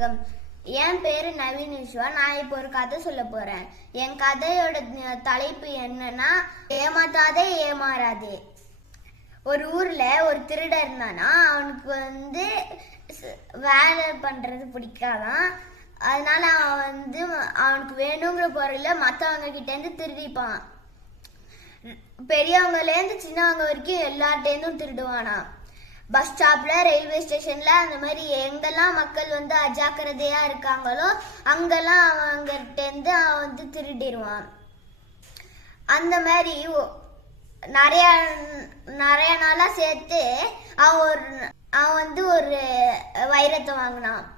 வணக்கம். என் பேரு நவீன் விஸ்வா. நான் இப்போ ஒரு கதை சொல்ல போறேன். என் கதையோட தலைப்பு என்னன்னா ஏமாத்தாதே ஏமாறாதே. ஒரு ஊர்ல ஒரு திருடன் இருந்தானா அவனுக்கு வந்து வேலை பண்றது பிடிக்காதான். அதனால அவன் வந்து அவனுக்கு வேணுங்கிற பொருளை மற்றவங்க கிட்ட இருந்து திருடிப்பான். பெரியவங்கலேருந்து சின்னவங்க வரைக்கும் எல்லார்ட்டேருந்தும் திருடுவானா பஸ் ஸ்டாப்ல ரயில்வே ஸ்டேஷன்ல அந்த மாதிரி எங்கெல்லாம் மக்கள் வந்து அஜாக்கிரதையா இருக்காங்களோ அங்கெல்லாம் அவங்ககிட்ட அவன் வந்து திருடிடுவான். அந்த மாதிரி ஒ- நிறைய நிறைய நாளா சேர்த்து அவன் ஒரு அவன் வந்து ஒரு வைரத்தை வாங்கினான்.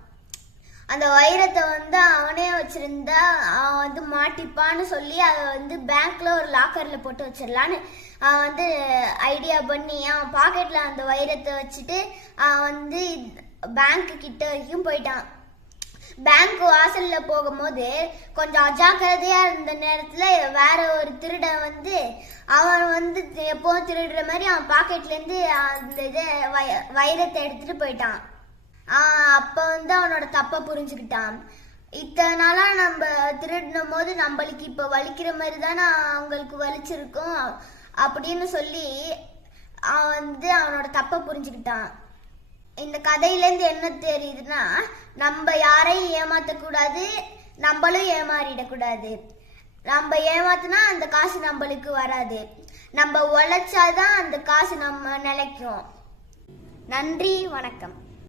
அந்த வைரத்தை வந்து அவனே வச்சிருந்தா அவன் வந்து மாட்டிப்பான்னு சொல்லி அதை வந்து பேங்க்ல ஒரு லாக்கர்ல போட்டு வச்சிடலான்னு அவன் வந்து ஐடியா பண்ணி அவன் பாக்கெட்ல அந்த வைரத்தை வச்சுட்டு அவன் வந்து பேங்க் கிட்ட வரைக்கும் போயிட்டான். பேங்க் வாசல்ல போகும்போது கொஞ்சம் அஜாக்கிரதையா இருந்த நேரத்துல வேற ஒரு திருடன் வந்து அவன் வந்து எப்பவும் திருடுற மாதிரி அவன் பாக்கெட்ல இருந்து அந்த இதை வை- வைரத்தை எடுத்துட்டு போயிட்டான். தான் அவனோட தப்பை புரிஞ்சுக்கிட்டான். இத்தனை நாளாக நம்ம திருடினும் போது நம்மளுக்கு இப்போ வலிக்கிற மாதிரி தானே அவங்களுக்கு வலிச்சிருக்கும். அப்படின்னு சொல்லி அவன் வந்து அவனோட தப்பை புரிஞ்சுக்கிட்டான். இந்த கதையிலேருந்து என்ன தெரியுதுன்னா நம்ம யாரையும் ஏமாற்றக்கூடாது நம்மளும் ஏமாறிடக்கூடாது. நம்ம ஏமாத்தினா அந்த காசு நம்மளுக்கு வராது. நம்ம உழைச்சாதான் அந்த காசு நம்ம நிலைக்கும். நன்றி வணக்கம்.